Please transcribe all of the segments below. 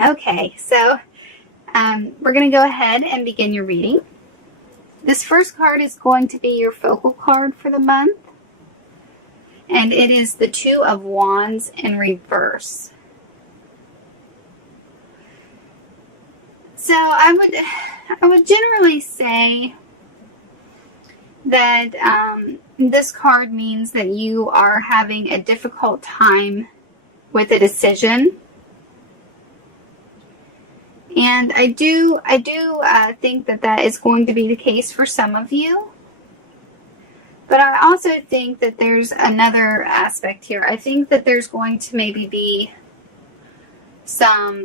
Okay, so we're going to go ahead and begin your reading. This first card is going to be your focal card for the month, and it is the Two of Wands in reverse. So I would generally say that this card means that you are having a difficult time with a decision. And I do think that is going to be the case for some of you. But I also think that there's another aspect here. I think that there's going to maybe be some,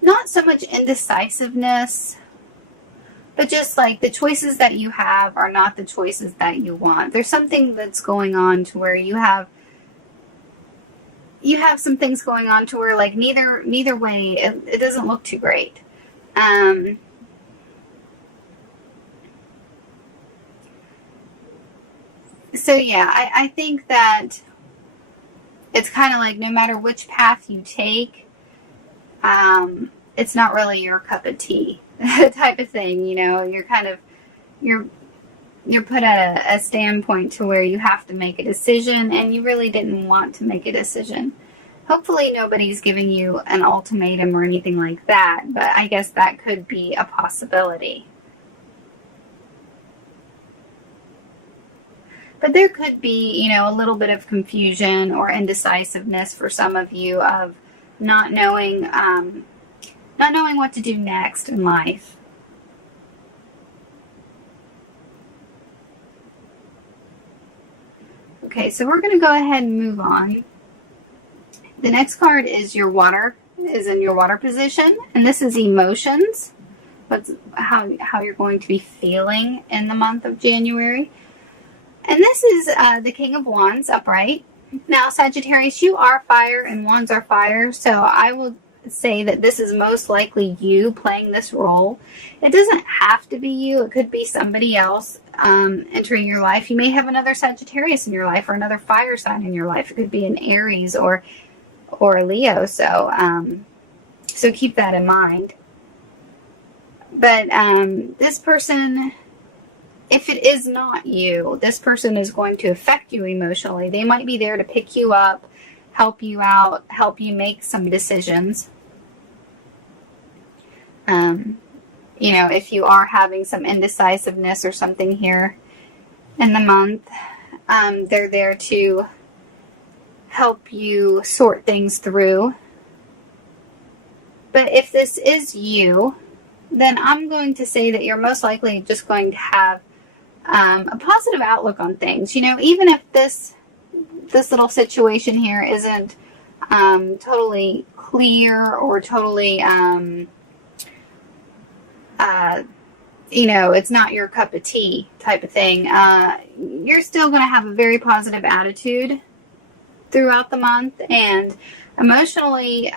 not so much indecisiveness, but just like the choices that you have are not the choices that you want. There's something that's going on to where you have some things going on to where like neither way it doesn't look too great. So yeah, I think that it's kind of like no matter which path you take, it's not really your cup of tea type of thing. You're kind of you're put at a standpoint to where you have to make a decision, and you really didn't want to make a decision. Hopefully nobody's giving you an ultimatum or anything like that, but I guess that could be a possibility. But there could be, a little bit of confusion or indecisiveness for some of you of not knowing what to do next in life. Okay, so we're going to go ahead and move on. The next card is in your water position, and this is emotions. How you're going to be feeling in the month of January. And this is the King of Wands upright. Now, Sagittarius, you are fire and Wands are fire, so I will say that this is most likely you playing this role. It doesn't have to be you. It could be somebody else entering your life. You may have another Sagittarius in your life or another fire sign in your life. It could be an Aries or a Leo, so keep that in mind. But this person, if it is not you, this person is going to affect you emotionally. They might be there to pick you up, help you out, help you make some decisions. If you are having some indecisiveness or something here in the month, they're there to help you sort things through. But if this is you, then I'm going to say that you're most likely just going to have a positive outlook on things. Even if this little situation here isn't totally clear or totally, it's not your cup of tea type of thing, you're still going to have a very positive attitude throughout the month. And emotionally,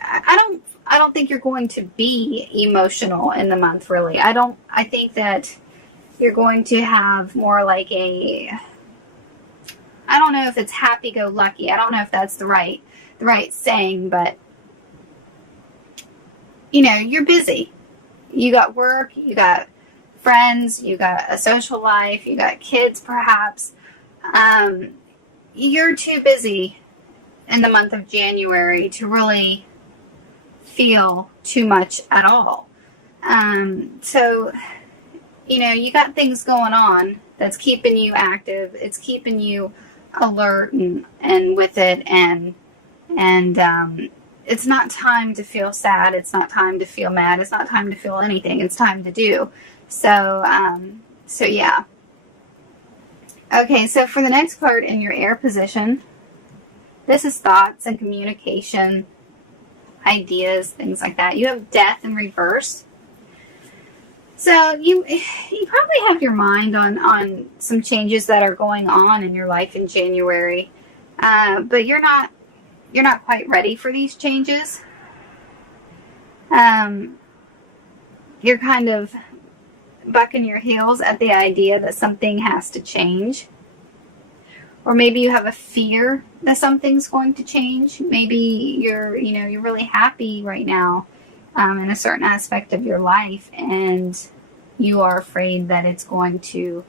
I don't think you're going to be emotional in the month, really. I think that you're going to have more like I don't know if it's happy-go-lucky. I don't know if that's the right saying, but you're busy. You got work, you got friends, you got a social life, you got kids perhaps. You're too busy in the month of January to really feel too much at all. So you got things going on that's keeping you active. It's keeping you alert and with it, and it's not time to feel sad. It's not time to feel mad. It's not time to feel anything. It's time to do. So yeah. Okay, so for the next card in your air position, this is thoughts and communication, ideas, things like that. You have death in reverse. So you probably have your mind on some changes that are going on in your life in January, but you're not quite ready for these changes. You're kind of bucking your heels at the idea that something has to change, Or maybe you have a fear that something's going to change. Maybe you're really happy right now in a certain aspect of your life, and you are afraid that it's going to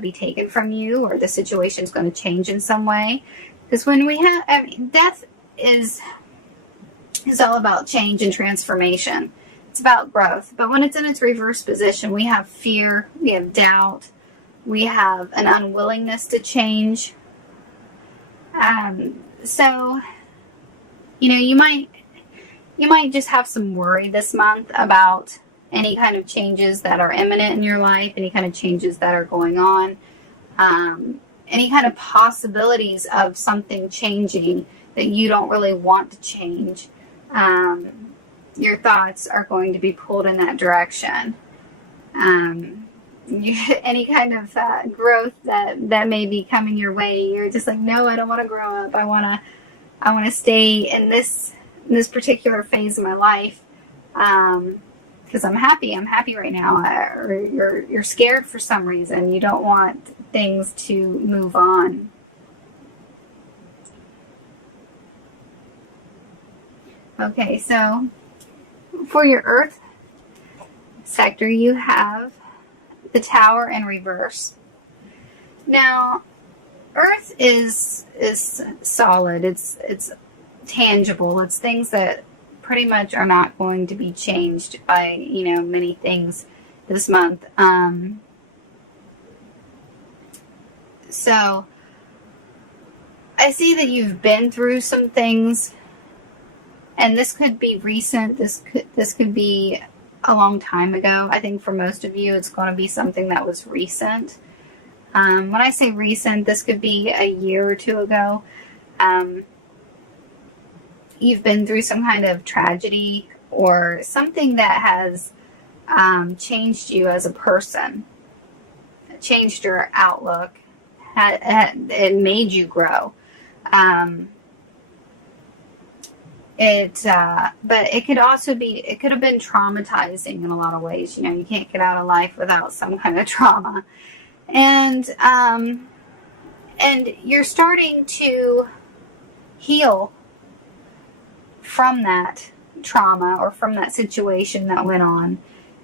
be taken from you, or the situation's going to change in some way. Because when we have, death is all about change and transformation. It's about growth. But when it's in its reverse position, we have fear, we have doubt, we have an unwillingness to change. So, you might just have some worry this month about any kind of changes that are imminent in your life, any kind of changes that are going on, any kind of possibilities of something changing that you don't really want to change. Your thoughts are going to be pulled in that direction. Any kind of growth that may be coming your way, you're just like, no, I don't want to grow up. I want to stay in this particular phase of my life because I'm happy. I'm happy right now. Or you're scared for some reason. You don't want things to move on. Okay, so for your Earth sector, you have the Tower in reverse. Now, Earth is solid. It's tangible. It's things that pretty much are not going to be changed by many things this month. So I see that you've been through some things, and this could be recent. This could be a long time ago. I think for most of you, it's going to be something that was recent. When I say recent, this could be a year or two ago. You've been through some kind of tragedy or something that has changed you as a person, changed your outlook, it made you grow. But it could also be, it could have been traumatizing in a lot of ways. You can't get out of life without some kind of trauma. And you're starting to heal from that trauma or from that situation that went on.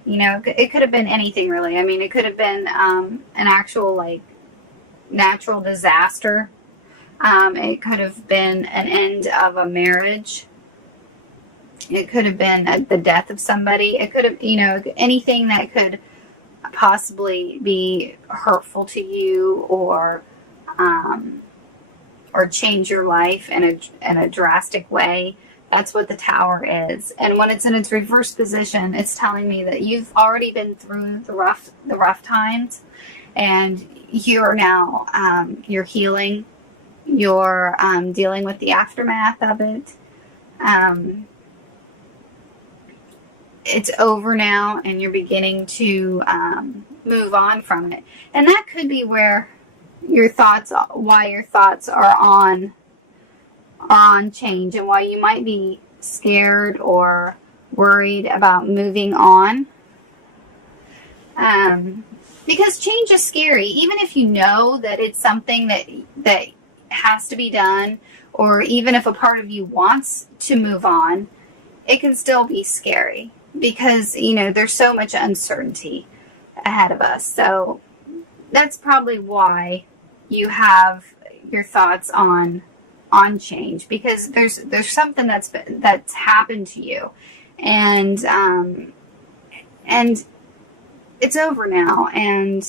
It could have been anything really. I mean, it could have been an actual natural disaster. It could have been an end of a marriage. It could have been the death of somebody. It could have, anything that could possibly be hurtful to you or change your life in a drastic way. That's what the Tower is. And when it's in its reverse position, it's telling me that you've already been through the rough times, and you're now you're healing. You're dealing with the aftermath of it. It's over now, and you're beginning to move on from it. And that could be why your thoughts are on change, and why you might be scared or worried about moving on. Because change is scary, even if you know that it's something that has to be done, or even if a part of you wants to move on, it can still be scary because, there's so much uncertainty ahead of us. So that's probably why you have your thoughts on change, because there's something that's happened to you, and it's over now, and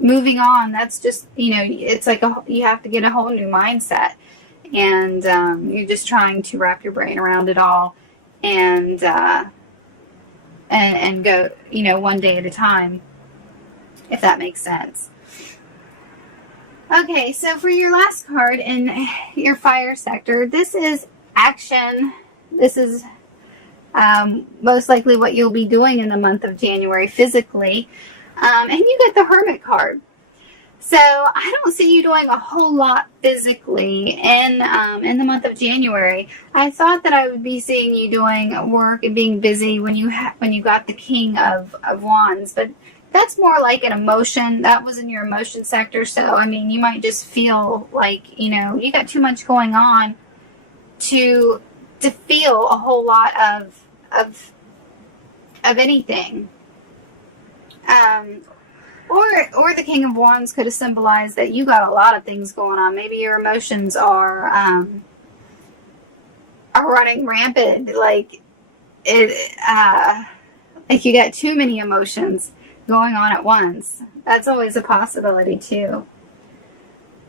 moving on, that's just, it's like you have to get a whole new mindset, and you're just trying to wrap your brain around it all, and go, one day at a time, if that makes sense. Okay, so for your last card in your fire sector, this is action. This is most likely what you'll be doing in the month of January physically. And you get the Hermit card. So I don't see you doing a whole lot physically in the month of January. I thought that I would be seeing you doing work and being busy when you got the King of Wands, but That's more like an emotion. That was in your emotion sector. So, I mean, you might just feel like, you know, you got too much going on to feel a whole lot of anything. Or the King of Wands could have symbolized that you got a lot of things going on. Maybe your emotions are running rampant. Like you got too many emotions going on at once. That's always a possibility too.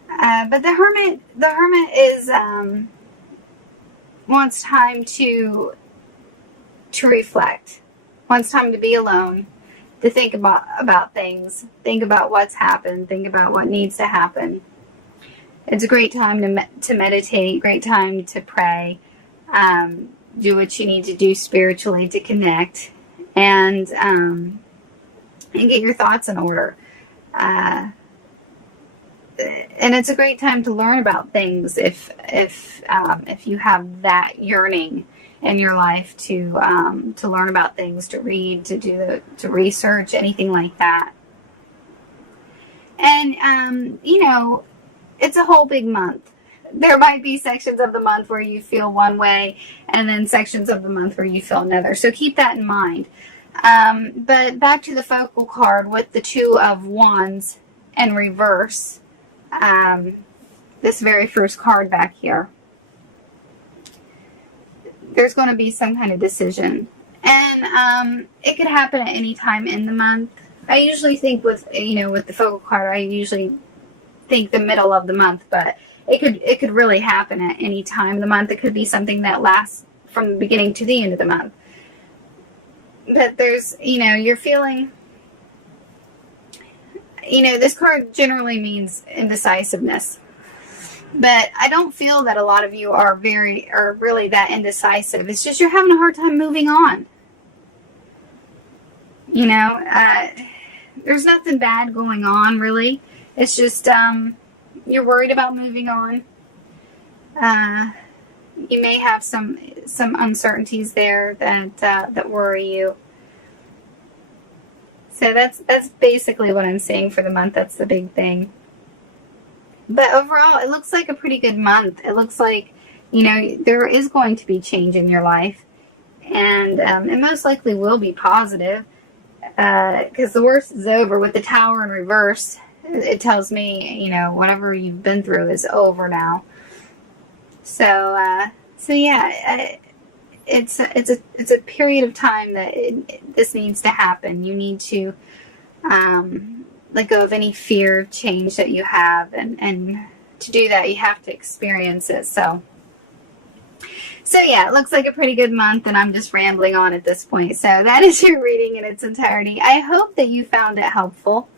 But the Hermit is wants time to reflect, wants time to be alone, to think about things, think about what's happened, think about what needs to happen. It's a great time to meditate, great time to pray, do what you need to do spiritually to connect, and get your thoughts in order. And it's a great time to learn about things if you have that yearning in your life to learn about things, to read, to research, anything like that. And you know, it's a whole big month. There might be sections of the month where you feel one way, and then sections of the month where you feel another. So keep that in mind. But back to the focal card with the Two of Wands in reverse. This very first card back here. There's going to be some kind of decision. And it could happen at any time in the month. I usually think with the focal card, I usually think the middle of the month, but it could really happen at any time of the month. It could be something that lasts from the beginning to the end of the month. But there's, you're feeling, this card generally means indecisiveness. But I don't feel that a lot of you are really that indecisive. It's just you're having a hard time moving on. There's nothing bad going on, really. It's just you're worried about moving on. You may have some uncertainties there that worry you. So that's basically what I'm saying for the month. That's the big thing. But overall, it looks like a pretty good month. It looks like, there is going to be change in your life. And it most likely will be positive. Because the worst is over. With the Tower in reverse, it tells me, whatever you've been through is over now. So yeah, it's a period of time that this needs to happen. You need to let go of any fear of change that you have, and to do that, you have to experience it. So yeah, it looks like a pretty good month, and I'm just rambling on at this point. So that is your reading in its entirety. I hope that you found it helpful.